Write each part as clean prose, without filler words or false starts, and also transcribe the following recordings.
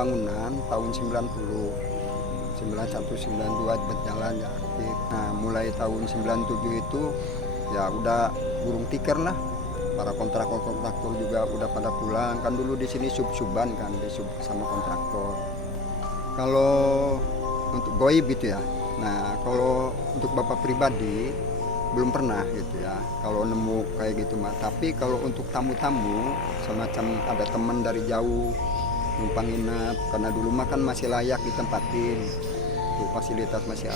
pembangunan tahun 90, 91, 92 berjalan ya aktif. Nah mulai tahun 97 itu ya udah burung tikar lah. Para kontraktor juga udah pada pulang. Kan dulu di sini sub-suban kan, di sub sama kontraktor. Kalau untuk goib gitu ya. Nah kalau untuk bapak pribadi belum pernah gitu ya. Kalau nemu kayak gitu mah. Tapi kalau untuk tamu-tamu semacam ada teman dari jauh numpang nginep, karena dulu mah kan masih layak ditempatin. Tuh fasilitas masih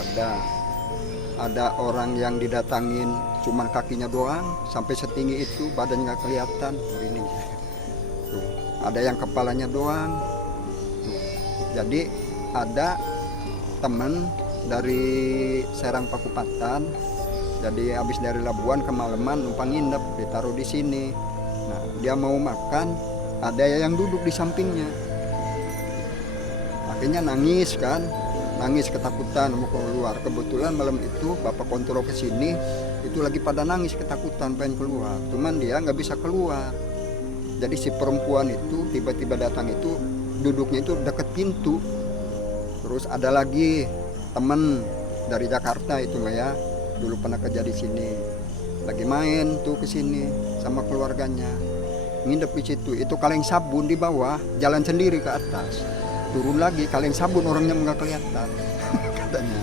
ada orang yang didatangin cuman kakinya doang sampai setinggi itu, badannya nggak kelihatan ini. Tuh, ada yang kepalanya doang. Tuh. Jadi ada teman dari Serang Pakupatan, jadi habis dari Labuan kemalaman numpang nginep, ditaruh di sini. Nah dia mau makan, ada yang duduk di sampingnya, akhirnya nangis kan. Nangis ketakutan mau keluar. Kebetulan malam itu bapak kontrol ke sini, itu lagi pada nangis ketakutan pengen keluar. Cuman dia nggak bisa keluar. Jadi si perempuan itu tiba-tiba datang itu duduknya itu deket pintu. Terus ada lagi temen dari Jakarta itu mah ya, dulu pernah kerja di sini. Lagi main tuh ke sini sama keluarganya. Nginep di situ. Itu kaleng sabun di bawah, jalan sendiri ke atas. Turun lagi kaleng sabun, orangnya nggak kelihatan katanya.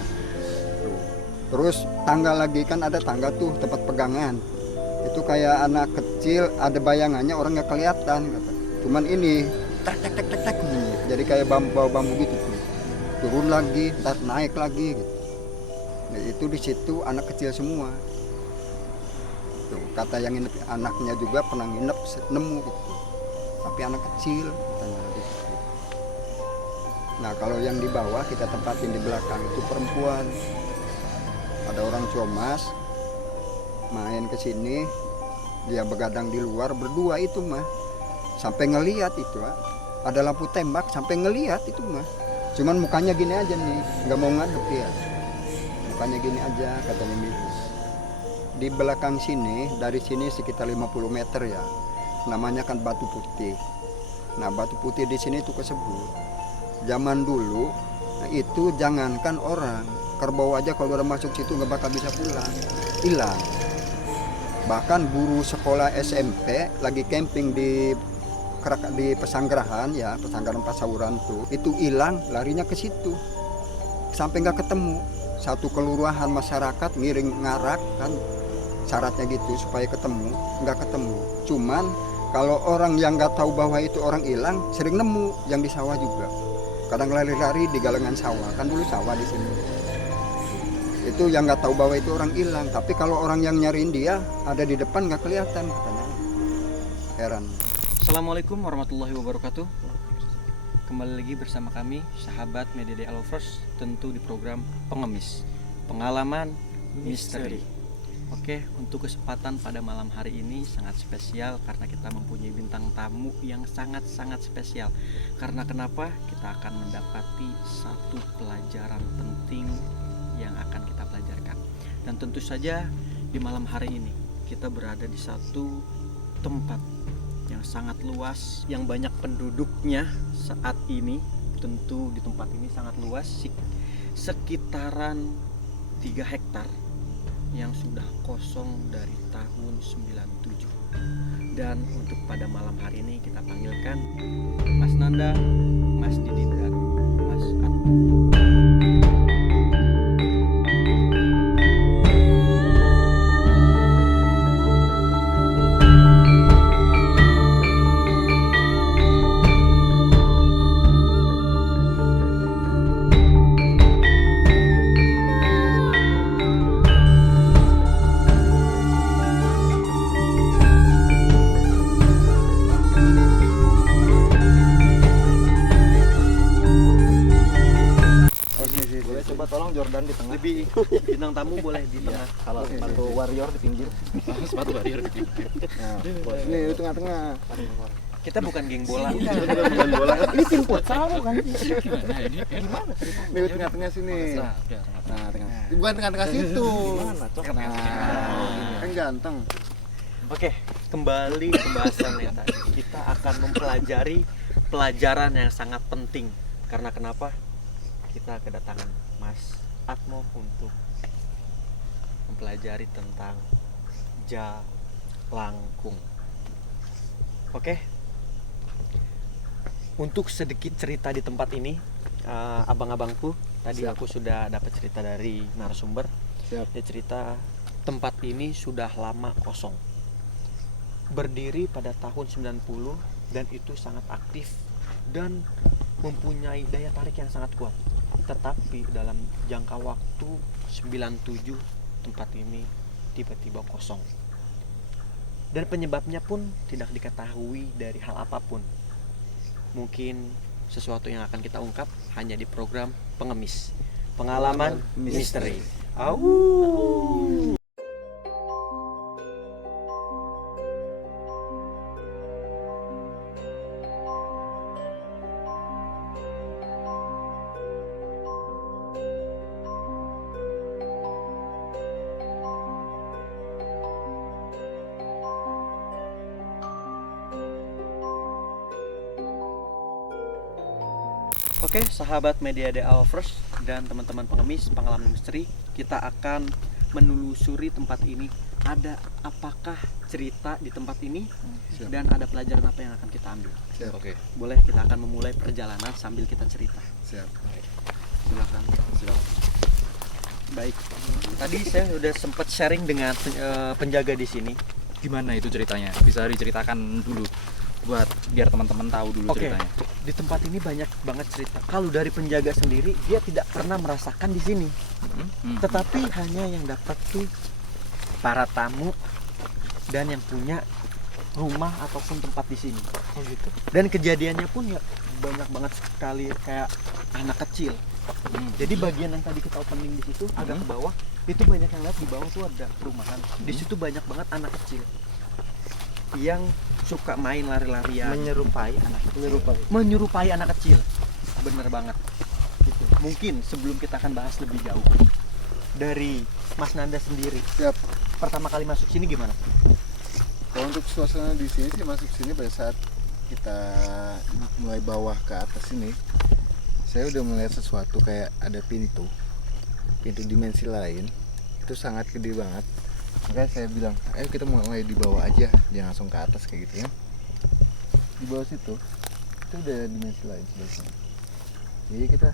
Terus tangga lagi, kan ada tangga tuh tempat pegangan, itu kayak anak kecil ada bayangannya, orang nggak kelihatan kata. Cuman ini tek tek tek tek tek jadi kayak bambu gitu tuh. Turun lagi, naik lagi gitu. Nah, itu di situ anak kecil semua tuh, kata yang nginep anaknya juga pernah nginep nemu itu, tapi anak kecil katanya gitu. Nah kalau yang di bawah kita tempatin di belakang itu perempuan. Ada orang Comas main ke sini, dia begadang di luar berdua itu mah. Sampai ngelihat itu, ada lampu tembak sampai ngelihat itu mah. Cuman mukanya gini aja nih, nggak mau ngadep dia. Mukanya gini aja katanya gitu. Di belakang sini, dari sini sekitar 50 meter ya. Namanya kan Batu Putih. Nah Batu Putih di sini tuh kesebut. Zaman dulu nah itu jangankan orang, kerbau aja kalau udah masuk situ nggak bakal bisa pulang, hilang. Bahkan guru sekolah SMP lagi camping di Pesanggerahan ya, Pesanggerahan Pasauran tuh, itu hilang, larinya ke situ sampai nggak ketemu. Satu kelurahan masyarakat ngiring ngarak kan, syaratnya gitu supaya ketemu, nggak ketemu. Cuman kalau orang yang nggak tahu bahwa itu orang hilang sering nemu yang di sawah juga. Kadang lari-lari di galengan sawah, kan dulu sawah di sini. Itu yang nggak tahu bahwa itu orang hilang. Tapi kalau orang yang nyariin dia ada di depan nggak kelihatan katanya. Heran. Assalamualaikum warahmatullahi wabarakatuh. Kembali lagi bersama kami sahabat Media Lovers, tentu di program Pengemis, Pengalaman Misteri. Oke, untuk kesempatan pada malam hari ini sangat spesial karena kita mempunyai bintang tamu yang sangat-sangat spesial. Karena kenapa? Kita akan mendapati satu pelajaran penting yang akan kita pelajarkan. Dan tentu saja di malam hari ini kita berada di satu tempat yang sangat luas, yang banyak penduduknya saat ini. Tentu di tempat ini sangat luas, sekitaran 3 hektar yang sudah kosong dari tahun 97. Dan untuk pada malam hari ini kita panggilkan Mas Nanda, Mas Didit, dan Mas Atu. Jordan di tengah. Lebih bintang tamu boleh di tengah. Kalau sepatu warrior di pinggir. Sepatu warrior di pinggir. Nah, ini di tengah-tengah. Kita bukan geng bola. Bukan bola. Ini tim futsal kan? Gimana ini? Gimana? Ini di tengah-tengah sini. Nah, tengah. Bukan tengah-tengah situ. Kan ganteng. Oke, kembali ke pembahasan yang tadi. Kita akan mempelajari pelajaran yang sangat penting. Karena kenapa? Kita kedatangan Mas Atmo untuk mempelajari tentang Jalangkung. Oke. Untuk sedikit cerita di tempat ini, abang-abangku, tadi Siap. aku sudah dapat cerita dari narasumber. Siap. Dia cerita tempat ini sudah lama kosong. Berdiri pada tahun 90 dan itu sangat aktif dan mempunyai daya tarik yang sangat kuat. Tetapi dalam jangka waktu 97 tempat ini tiba-tiba kosong. Dan penyebabnya pun tidak diketahui dari hal apapun. Mungkin sesuatu yang akan kita ungkap hanya di program Pengemis, Pengalaman Misteri. Au. Oke, sahabat Media The First dan teman-teman pengemis pengalaman misteri, kita akan menelusuri tempat ini. Ada apakah cerita di tempat ini Siap. dan ada pelajaran apa yang akan kita ambil? Siap. Oke. Boleh, kita akan memulai perjalanan sambil kita cerita. Siap. Silakan. Baik. Tadi saya sudah sempat sharing dengan penjaga di sini. Gimana itu ceritanya? Bisa diceritakan dulu buat biar teman-teman tahu dulu Oke. ceritanya. Di tempat ini banyak banget cerita. Kalau dari penjaga sendiri, dia tidak pernah merasakan di sini. Tetapi hanya yang dapat tuh para tamu dan yang punya rumah ataupun tempat di sini. Oh gitu. Dan kejadiannya pun ya banyak banget sekali, kayak anak kecil. Jadi bagian yang tadi kita opening di situ agak ke bawah, itu banyak yang lihat di bawah tuh ada perumahan. Di situ banyak banget anak kecil yang suka main lari-larian, menyerupai anak kecil. Bener banget. Gitu. Mungkin sebelum kita akan bahas lebih jauh, dari Mas Nanda sendiri, Siap. pertama kali masuk sini gimana? Kalau untuk suasana di sini sih, masuk sini pada saat kita mulai bawah ke atas ini, saya udah melihat sesuatu kayak ada pintu dimensi lain. Itu sangat gede banget. Makanya saya bilang, ayo kita mulai di bawah aja, jangan langsung ke atas kayak gitu ya. Di bawah situ itu udah dimensi lain sebelah sini. Jadi kita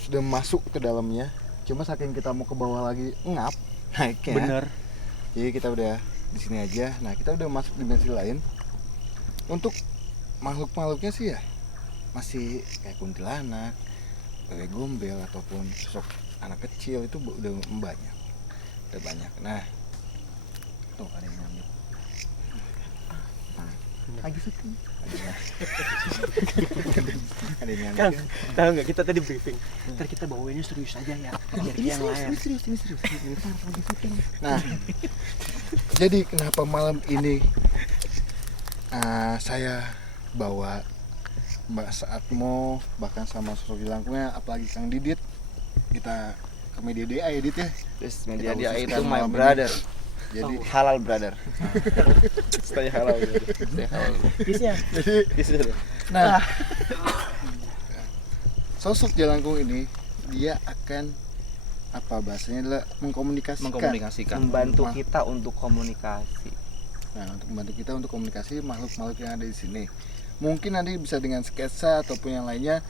sudah masuk ke dalamnya. Cuma saking kita mau ke bawah lagi ngap naiknya. Bener. Jadi kita udah di sini aja. Nah, kita udah masuk dimensi lain. Untuk makhluk-makhluknya sih ya masih kayak kuntilanak, kayak gombel ataupun sosok anak kecil itu udah banyak. Udah banyak. Nah, tuh ada yang nyamuk. Lagi syuting. Ada yang Kang, nyamuk. tahu nggak, kita tadi briefing. Ntar kita bawainnya serius aja ya. Biar dia yang lain. Serius. Nah, jadi kenapa malam ini saya bawa Mbak Saatmo bahkan sama sosok Jalangkungnya, apalagi Kang Didit, kita ke Media DA ya Dit ya. Terus Media media DA dia itu itu my my brother. Jadi Halal brother. stay halal. Stay halal. Kisnya. Nah, sosok Jalangkung ini dia akan apa bahasanya adalah mengkomunikasikan. Membantu kita untuk komunikasi. Nah, untuk membantu kita untuk komunikasi makhluk-makhluk yang ada di sini. Mungkin nanti bisa dengan sketsa ataupun yang lainnya.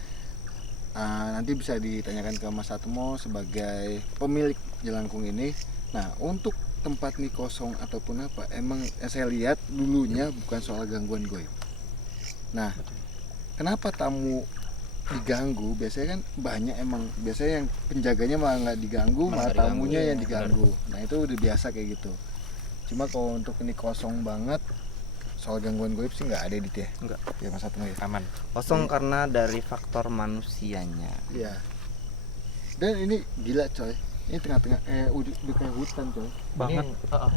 Nanti bisa ditanyakan ke Mas Atmo sebagai pemilik Jalangkung ini. Nah, untuk tempat ini kosong ataupun apa, emang saya lihat dulunya bukan soal gangguan goib. Nah, kenapa tamu diganggu? Biasanya kan banyak emang, biasanya yang penjaganya malah nggak diganggu, malah tamunya yang diganggu. Nah, itu udah biasa kayak gitu. Cuma kalau untuk ini kosong banget, soal gangguan goib sih nggak ada Dit ya? Nggak. Ya Mas Atmo ya? Aman. Kosong karena dari faktor manusianya. Iya. Dan ini gila coy. Ini tengah-tengah udah kayak hutan coy. Banget.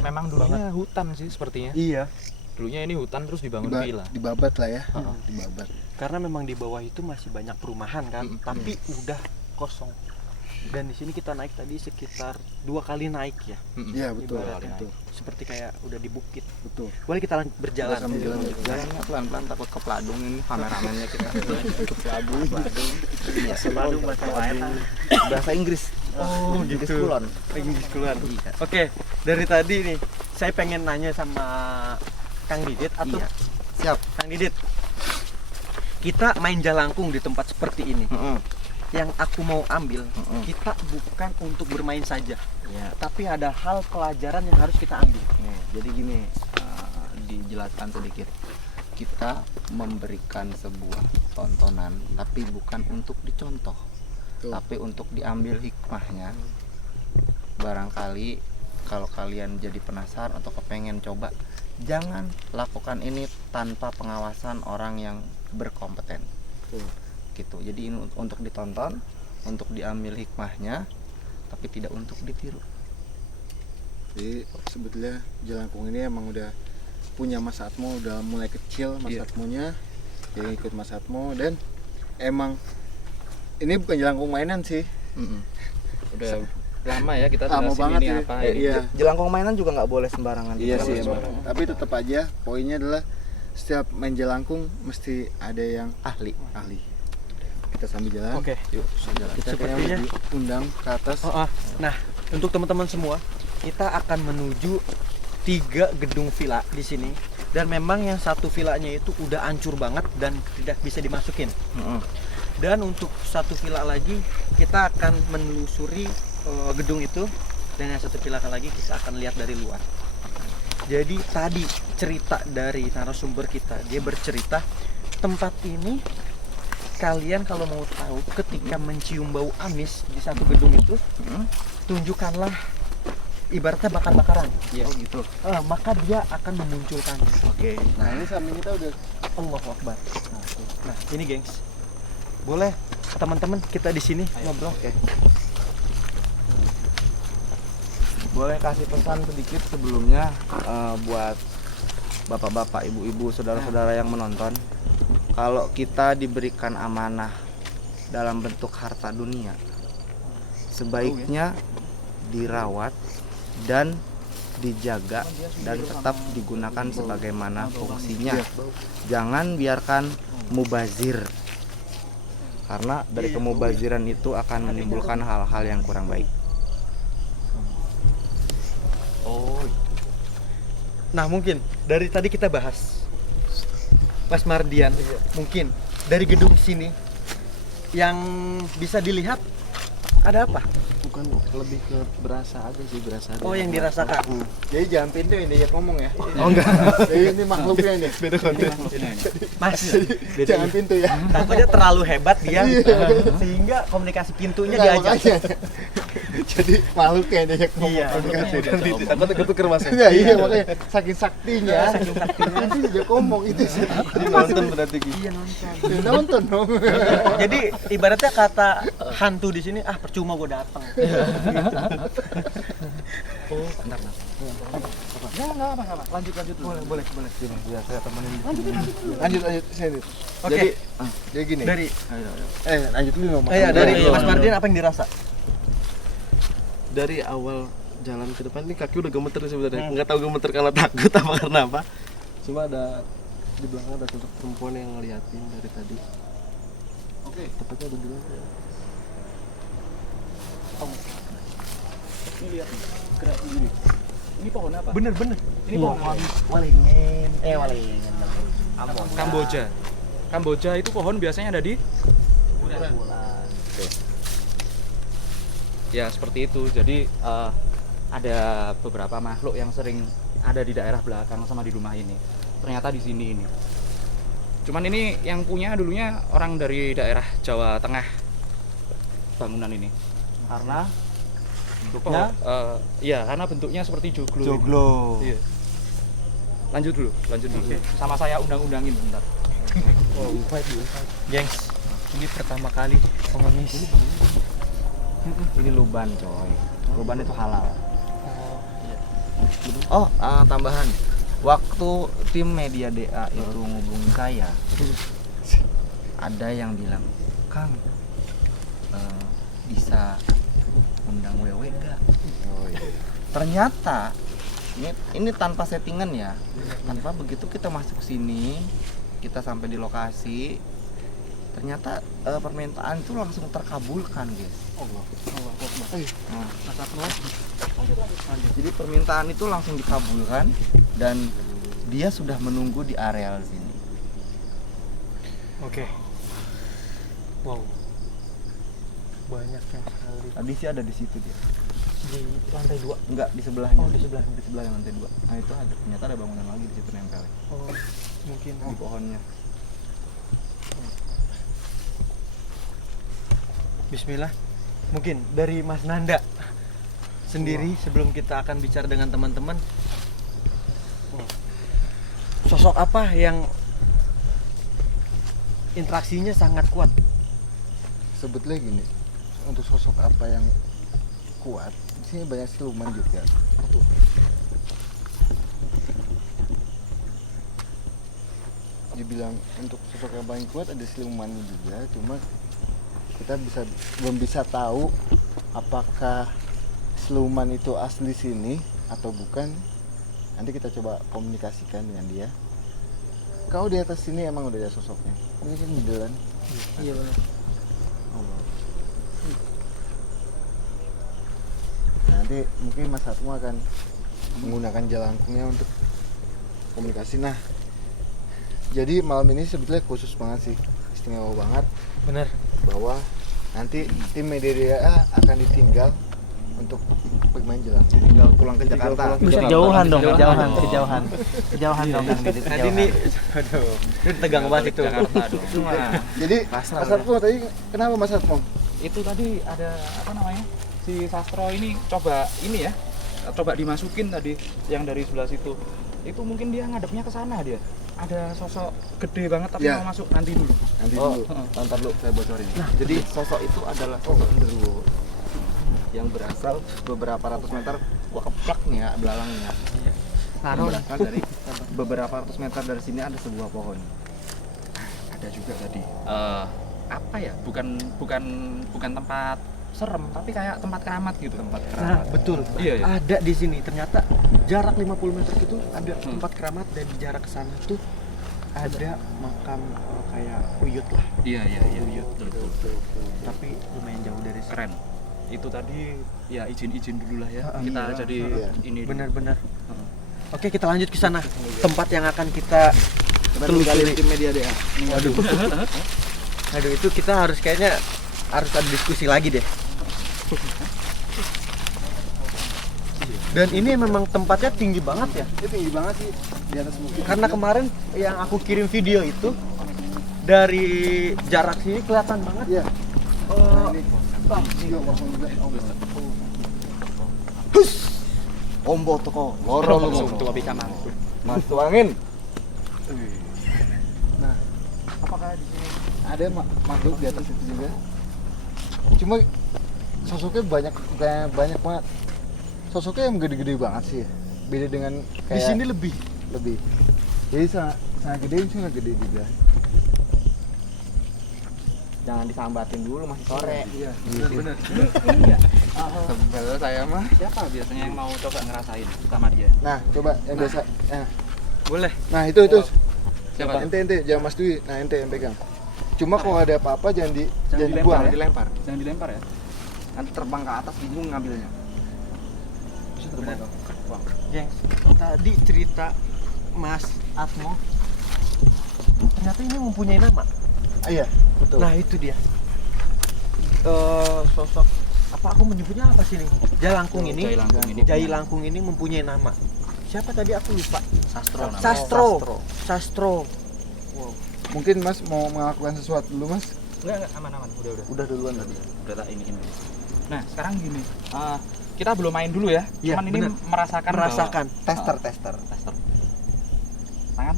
Memang dulunya hutan sih sepertinya. Iya. Dulunya ini hutan terus dibangun villa. Dibabat lah ya. Dibabat. Karena memang di bawah itu masih banyak perumahan kan, tapi udah kosong. Dan di sini kita naik tadi sekitar 2 kali naik ya. Iya betul, Ibaratnya. betul, Seperti kayak udah di bukit. betul. Boleh kita berjalan. Kita sambil jalan. Jalannya pelan-pelan, takut kepeladung ini kameramennya kita. Kepeladung. Iya, Waduh, bahasa Inggris. Oh Inggris gitu. Kulon. Inggris keluar. Iya. Oke, dari tadi nih saya pengen nanya sama Kang Didit atau Iya. Siap. Kang Didit. Kita main jalangkung di tempat seperti ini. Yang aku mau ambil, kita bukan untuk bermain saja, Iya. tapi ada hal pelajaran yang harus kita ambil. Jadi gini, dijelaskan sedikit. Kita memberikan sebuah tontonan, tapi bukan untuk dicontoh, Betul. tapi untuk diambil hikmahnya. Barangkali kalau kalian jadi penasaran atau kepengen coba, jangan lakukan ini tanpa pengawasan orang yang berkompeten. Betul. Gitu. Jadi ini untuk ditonton, untuk diambil hikmahnya, tapi tidak untuk ditiru. Jadi sebetulnya Jelangkung ini emang udah punya Mas Atmo, udah mulai kecil Mas Iya. Atmonya, jadi ikut Mas Atmo, dan emang ini bukan Jelangkung mainan sih. Udah lama ya kita Lama jelasin banget ini sih. apa Iya. Jelangkung mainan juga nggak boleh sembarangan. Iya Nggak sih boleh emang. sembarangan. Tapi tetap aja poinnya adalah setiap main Jelangkung mesti ada yang Ahli. ahli. Kita sambil jalan. Oke. Yuk, jalan. Kita Sepertinya- kayaknya diundang ke atas. Nah, untuk teman-teman semua, kita akan menuju 3 gedung villa di sini. Dan memang yang satu villanya itu udah hancur banget dan tidak bisa dimasukin. Dan untuk satu villa lagi, kita akan menelusuri gedung itu. Dan yang satu villa lagi kita akan lihat dari luar. Jadi tadi cerita dari narasumber kita, dia bercerita tempat ini kalian kalau mau tahu ketika mencium bau amis di satu gedung itu, tunjukkanlah ibaratnya bakar-bakaran. Iya, gitu. Maka dia akan memunculkan. Oke. Nah ini samping kita udah Allahu Akbar. Nah, ini gengs. Boleh teman-teman kita di sini ngobrol. Boleh kasih pesan sedikit sebelumnya buat bapak-bapak, ibu-ibu, saudara-saudara yang menonton. Kalau kita diberikan amanah dalam bentuk harta dunia, sebaiknya dirawat dan dijaga dan tetap digunakan sebagaimana fungsinya. Jangan biarkan mubazir, karena dari kemubaziran itu akan menimbulkan hal-hal yang kurang baik. Nah, mungkin dari tadi kita bahas Mas Mardian, mungkin dari gedung sini yang bisa dilihat ada apa? Bukan, lebih ke berasa aja sih, berasa. Oh, yang dirasakan. jadi jangan pintu yang diajak ngomong ya. Oh enggak. Jadi ini makhluknya ini. Beda konten. Mas, Jangan pintu ya. takutnya terlalu hebat dia sehingga komunikasi pintunya Enggak, diajak. makanya. Jadi makhluknya yang diajak ngomong. Iya. Takut ketuker mas. Enggak, iya makanya saking saktinya. Nanti diajak ngomong itu sih. Jadi nonton berarti gitu. Iya, nonton. Ya, nonton dong. Jadi ibaratnya kata hantu di sini, percuma gue datang. Oh, bentar. Lanjut. Boleh. Ya, saya temenin. Lanjut sini. Oke. Jadi gini. Dari Lanjut dulu Mas. dari Iya, Mas Mardian apa yang dirasa? Dari awal jalan ke depan ini kaki udah gemeter nih sebenarnya. Nggak tahu gemeter karena takut apa karena apa. Cuma ada di belakang ada sosok perempuan yang ngeliatin dari tadi. Oke. Tepatnya ada di mana? Ini lihat nih, gerak begini. Ini pohon apa? Bener. Ini pohon apa? Walingen. Kamboja. Kamboja itu pohon biasanya ada di ya seperti itu. Jadi ada beberapa makhluk yang sering ada di daerah belakang sama di rumah ini. Ternyata di sini ini. Cuman ini yang punya dulunya orang dari daerah Jawa Tengah, bangunan ini. Karena bentuknya karena bentuknya seperti joglo. Iya. Lanjut dulu. Sama saya undang-undangin bentar. Gengs, ini pertama kali pengemis. Ini luban, coy. Luban itu halal. Oh, tambahan. Waktu tim Media DA itu ngubungin saya, ada yang bilang, "Kang, bisa ternyata ini tanpa settingan ya, tanpa begitu kita masuk sini, kita sampai di lokasi, ternyata permintaan itu langsung terkabulkan, guys. Jadi permintaan itu langsung dikabulkan dan dia sudah menunggu di areal sini. Oke. Wow. Banyak yang sekali. Tadi sih ada di situ dia. Di lantai 2. Enggak, di sebelahnya. Oh, di sebelahnya. Di sebelah yang lantai 2. Nah, itu ada, ternyata ada bangunan lagi di situ nempel Oh, mungkin di pohonnya. Bismillah. Mungkin dari Mas Nanda sendiri sebelum kita akan bicara dengan teman-teman. Sosok apa yang interaksinya sangat kuat? Sebetulnya gini, untuk sosok apa yang kuat, di sini banyak siluman juga. Dibilang untuk sosok yang paling kuat ada siluman juga, cuma kita belum bisa tahu apakah siluman itu asli sini atau bukan. Nanti kita coba komunikasikan dengan dia. Kau di atas sini emang udah ada sosoknya? Ini kan modelan. Iya benar. Nanti mungkin Mas Atmo akan menggunakan jalangkungnya untuk komunikasi. Nah, jadi malam ini sebetulnya khusus banget sih, istimewa banget, Benar. bahwa nanti tim Media akan ditinggal untuk bermain jelangkung. Tinggal pulang ke Jakarta. Bisa Kejauhan dong, kejauhan dong kan gitu. Tadi nih, aduh, ini tegang banget itu. Jakarta dong. Cuma Jadi Mas Atmo tadi kenapa Mas Atmo? itu tadi ada apa namanya? Si Sastro ini coba ini ya. Coba dimasukin tadi yang dari sebelah situ. Itu mungkin dia ngadepnya ke sana dia. Ada sosok gede banget tapi Ya. mau masuk nanti dulu. Nanti Oh, dulu. ntar dulu saya bocorin. Jadi sosok itu adalah sosok genderuwo yang berasal beberapa ratus meter. Gua keplak nih ya belalangnya. Yang berasal dari beberapa ratus meter dari sini ada sebuah pohon. Ada juga tadi. Apa ya? Bukan tempat serem, tapi kayak tempat keramat gitu. Tempat Nah, keramat. betul. Iya, iya. Ada di sini. Ternyata jarak 50 meter itu ada tempat keramat dan di jarak ke sana tuh ada makam kayak uyut lah. Iya. Betul. Tapi lumayan jauh dari sini. Keren. Itu tadi ya izin dulu lah ya. Ah, Kita iya. jadi Iya. ini Benar-benar. Oke, kita lanjut ke sana. Tempat yang akan kita telusuri. tim Media DA. Waduh. Aduh, itu kita harus kayaknya harus ada diskusi lagi deh. Dan ini memang tempatnya tinggi banget ya. Ini tinggi banget sih di atas bukit. Karena kemarin yang aku kirim video itu dari jarak sini kelihatan banget. Iya. Oh, Nah, ini juga kosong juga. Ombo toko loro langsung tuh bisa masuk angin. Nah, apakah di sini ada makhluk di atas itu juga? Cuma sosoknya banyak banget. Sosoknya yang gede-gede banget sih. Beda dengan kayak di sini lebih. Jadi sangat gede, cuma gede juga. Jangan disambatin dulu masih sore. Iya. Benar. Iya. Sebel saya mah. Siapa biasanya yang mau coba ngerasain sama dia? Nah, coba yang biasa. Boleh. Nah, itu. Siapa? Ente, jangan Mas Dwi. Nah, ente yang pegang. Cuma kalau ada apa-apa jangan dibuang ya. dilempar. Jangan dilempar ya. Nanti terbang ke atas bingung ngambilnya. Bisa terbang ke bawah. Gengs, tadi cerita Mas Atmo ternyata ini mempunyai nama. Iya, betul. Nah, itu dia. Sosok apa aku menyebutnya apa sih nih? Jalangkung ini. Jailangkung ini mempunyai nama. Siapa tadi aku lupa. Sastro namanya. Sastro. Wow. Mungkin Mas mau melakukan sesuatu dulu, Mas? Enggak, aman. Udah. Udah duluan tadi. Udah tak ini. Nah, sekarang gini. Kita belum main dulu ya. Iya, Cuman ini bener. merasakan. Tester. Tester. Tangan.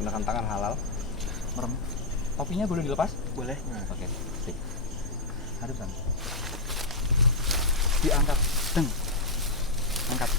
Gunakan tangan halal. Merem. Topinya boleh dilepas? Boleh. Oke. Sip. Harusan. Diangkat. Deng. Angkat.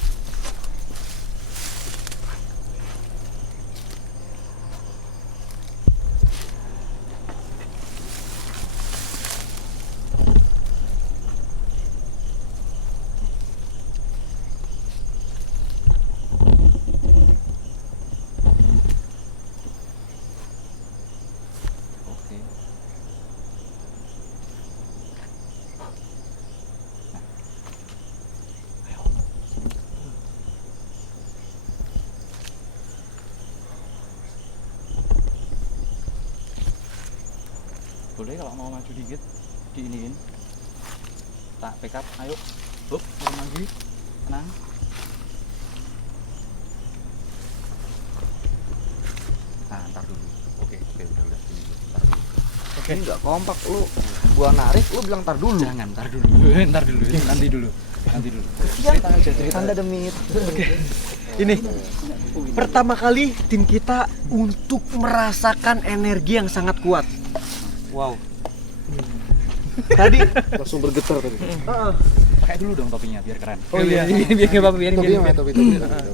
boleh kalau mau maju dikit diiniin. Tak backup, ayo. Turun lagi. Tenang. Nah, ntar dulu. Oke, udah. Ini nggak kompak lu. Gua narik, lu bilang tar dulu. Jangan, ntar dulu. Nanti dulu. Tanda demi itu. Ini pertama kali tim kita untuk merasakan energi yang sangat kuat. Wow. Tadi Langsung bergetar tadi. Pakai dulu dong topinya biar keren. oh iya, biar nggak apa-apa, biar Topi mana topi?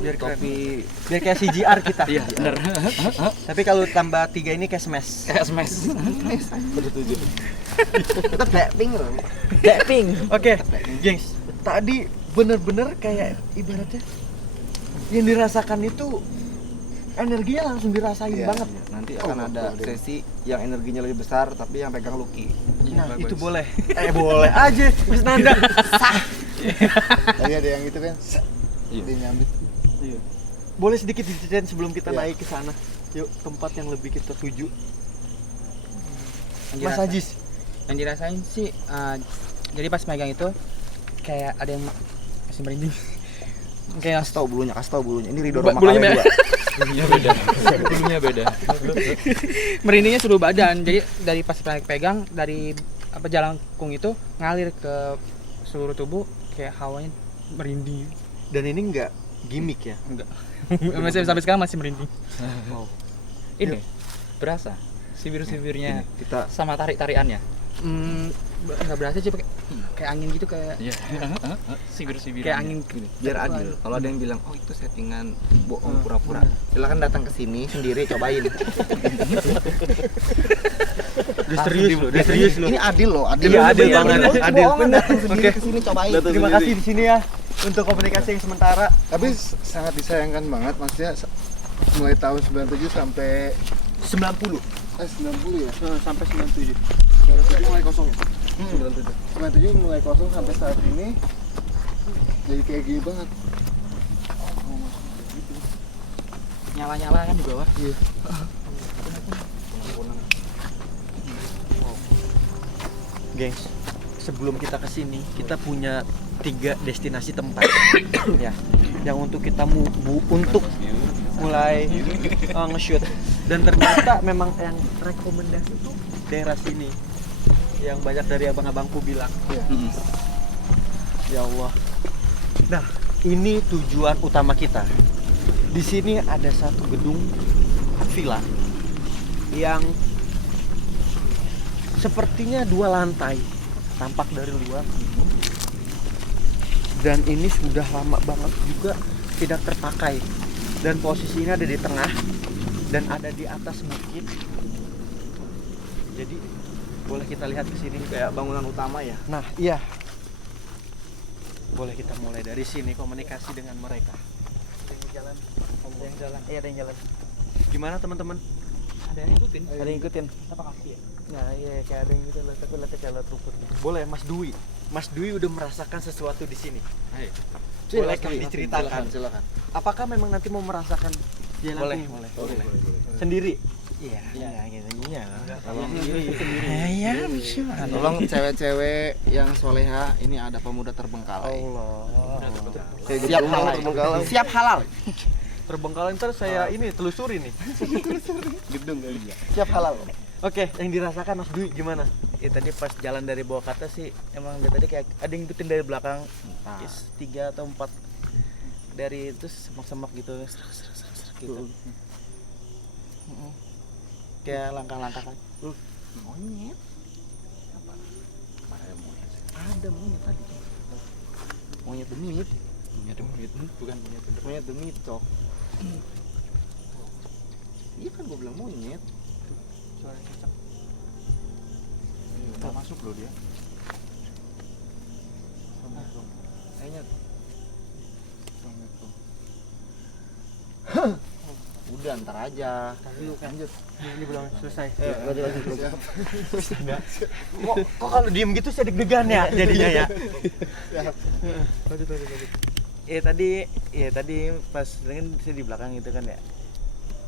biar keren. Biar kayak CGR kita. Iya, benar. Tapi kalau tambah 3 ini kayak smash. Kayak smash. Kita Blackpink loh. Oke, gengs. Tadi bener-bener kayak ibaratnya yang dirasakan itu energinya langsung dirasain Iya, banget. nanti akan ada sesi yang energinya lebih besar tapi yang pegang Lucky. Nah, itu boleh. Boleh aja. Terus nanda. Tadi ada yang itu kan. Iya. Dia nyambit. Boleh sedikit diceritain sebelum kita Iya. naik ke sana. Yuk, tempat yang lebih kita tuju. Yang Mas dirasa- Ajis. yang dirasain sih jadi pas megang itu kayak ada yang masih merinding kayak Kasih tau bulunya. Ini Ridho Bulunya Roma beda. Bulunya beda. merindingnya seluruh badan. Jadi dari pas pegang dari jalangkung itu ngalir ke seluruh tubuh kayak hawanya merinding. Dan ini enggak gimmick ya? Masih sampai sekarang masih merinding. Ini berasa sibir-sibirnya kita sama tarik-tarikannya. Nggak berasa sih kayak angin gitu kayak Iya. Sibir-sibirnya. kayak angin biar adil. Kalau ada yang bilang, "Oh, itu settingan bohong pura-pura." Silakan datang ke sini sendiri cobain. Udah serius loh. Ini adil loh, adil. Iya, adil banget. Oh, itu Adil. bohongan, datang sendiri Oke. ke sini cobain. Terima kasih di sini ya untuk komunikasi yang sementara. Tapi sangat disayangkan banget maksudnya mulai tahun 97 sampai 90 90 ya. sampai 97. Mulai kosong ya? 97 mulai kosong sampai saat ini jadi kayak gini banget. nyala-nyala kan di bawah. Gengs, sebelum kita ke sini, kita punya 3 destinasi tempat ya, yang untuk kita untuk mulai nge-shoot. Dan ternyata memang yang rekomendasi itu daerah sini, yang banyak dari abang-abangku bilang. Ya Allah. Nah, ini tujuan utama kita. Di sini ada satu gedung villa yang sepertinya 2 lantai, tampak dari luar. Dan ini sudah lama banget juga tidak terpakai. Dan posisinya ada di tengah dan ada di atas bukit. Jadi boleh kita lihat ke sini Kayak bangunan utama ya. Nah, iya. Boleh kita mulai dari sini komunikasi dengan mereka. Ada yang jalan. Iya, ada yang jalan. Gimana teman-teman? Ada yang ngikutin. Ada yang ngikutin. Apa kaki ya? Nah, iya kayak ada yang gitu loh. Tapi lihat kayak lihat rumput. Boleh, Mas Dwi. Mas Dwi udah merasakan sesuatu di sini. Ayo. Boleh kami diceritakan? Silakan. Apakah memang nanti mau merasakan jalan Boleh. sendiri? Iya. Iya, iya. Tolong Iya, tolong cewek-cewek yang soleha, ini ada pemuda terbengkalai. Allah. Siap halal. Siap halal. Terbengkalai ntar saya ini telusuri nih. Gedung kali ya. Siap halal. Oke, yang dirasakan Mas Dwi gimana? Ya tadi pas jalan dari bawah ke atas sih emang dia tadi kayak ada yang ngikutin dari belakang. 3 atau 4 dari itu semak-semak gitu, serak gitu. Kayak langkah-langkah kan. Monyet. Ada monyet tadi. Monyet demit. Bukan punya bener. Monyet demit, cok. Iya kan gua bilang monyet. Suara cicak. Udah masuk loh dia. Kayaknya udah ntar aja. Lanjut. Ini belum selesai. Lanjut. Kok kalau diem gitu saya deg-degan ya jadinya ya. Ya tadi pas kan saya di belakang gitu kan ya.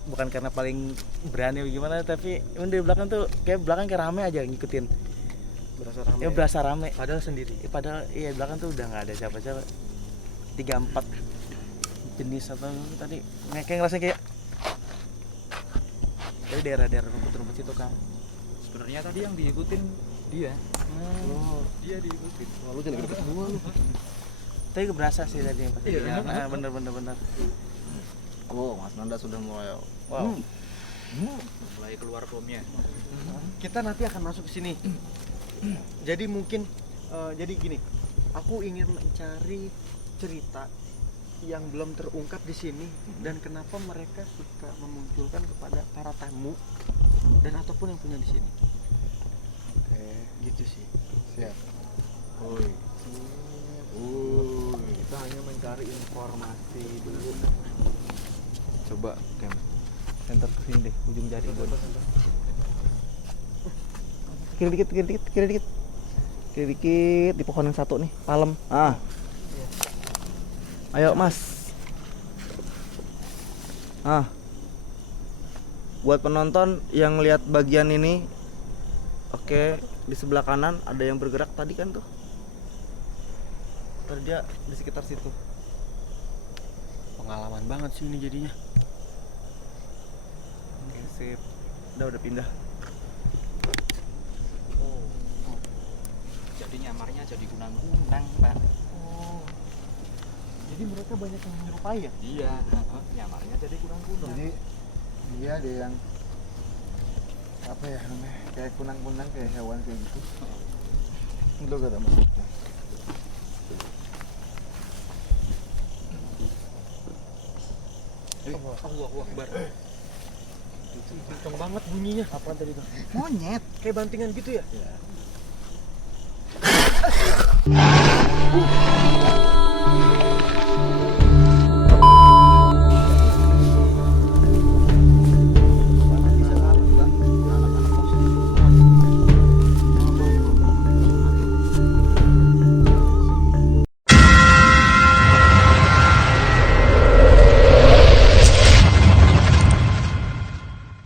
bukan karena paling berani atau gimana, tapi emang dari belakang tuh kayak rame aja ngikutin. Berasa ramai. Ya berasa rame. Padahal sendiri. Padahal iya belakang tuh udah nggak ada siapa-siapa. 3-4 jenis atau tadi kayak ngerasa kayak dari daerah-daerah rumput-rumput itu kan. Sebenarnya tadi yang diikutin dia. Oh, Dia diikutin. wah, lu jangan deket gua lu. Tapi berasa sih tadi yang pas Iya, jalan. Nah, bener. Oh, Mas Nanda sudah mulai. Wow. Mulai keluar bomnya. Kita nanti akan masuk ke sini. Jadi mungkin jadi gini, aku ingin mencari cerita yang belum terungkap di sini dan kenapa mereka suka memunculkan kepada para tamu dan ataupun yang punya di sini. Oke, Gitu sih. siap. Woi. Kita hanya mencari informasi dulu. Coba Kem. Center ke sini deh, ujung jari gua. Kiri dikit. Kiri dikit di pohon yang satu nih, palem. Ah. Ayo, Mas. Ah. Buat penonton yang lihat bagian ini, oke, di sebelah kanan ada yang bergerak tadi kan tuh. Tadi dia di sekitar situ. Pengalaman banget sih ini jadinya. Oke, sip. Udah pindah. Jadi nyamarnya jadi kunang-kunang, Pak. Jadi mereka banyak yang menyerupai ya? Iya, nyamarnya jadi kunang-kunang. Jadi dia ada yang apa ya namanya, kayak kunang-kunang, kayak hewan kayak gitu. Itu kata maksudnya. Allahu Akbar. Kenceng banget bunyinya. Apa tadi tuh? Monyet. Kayak bantingan gitu ya?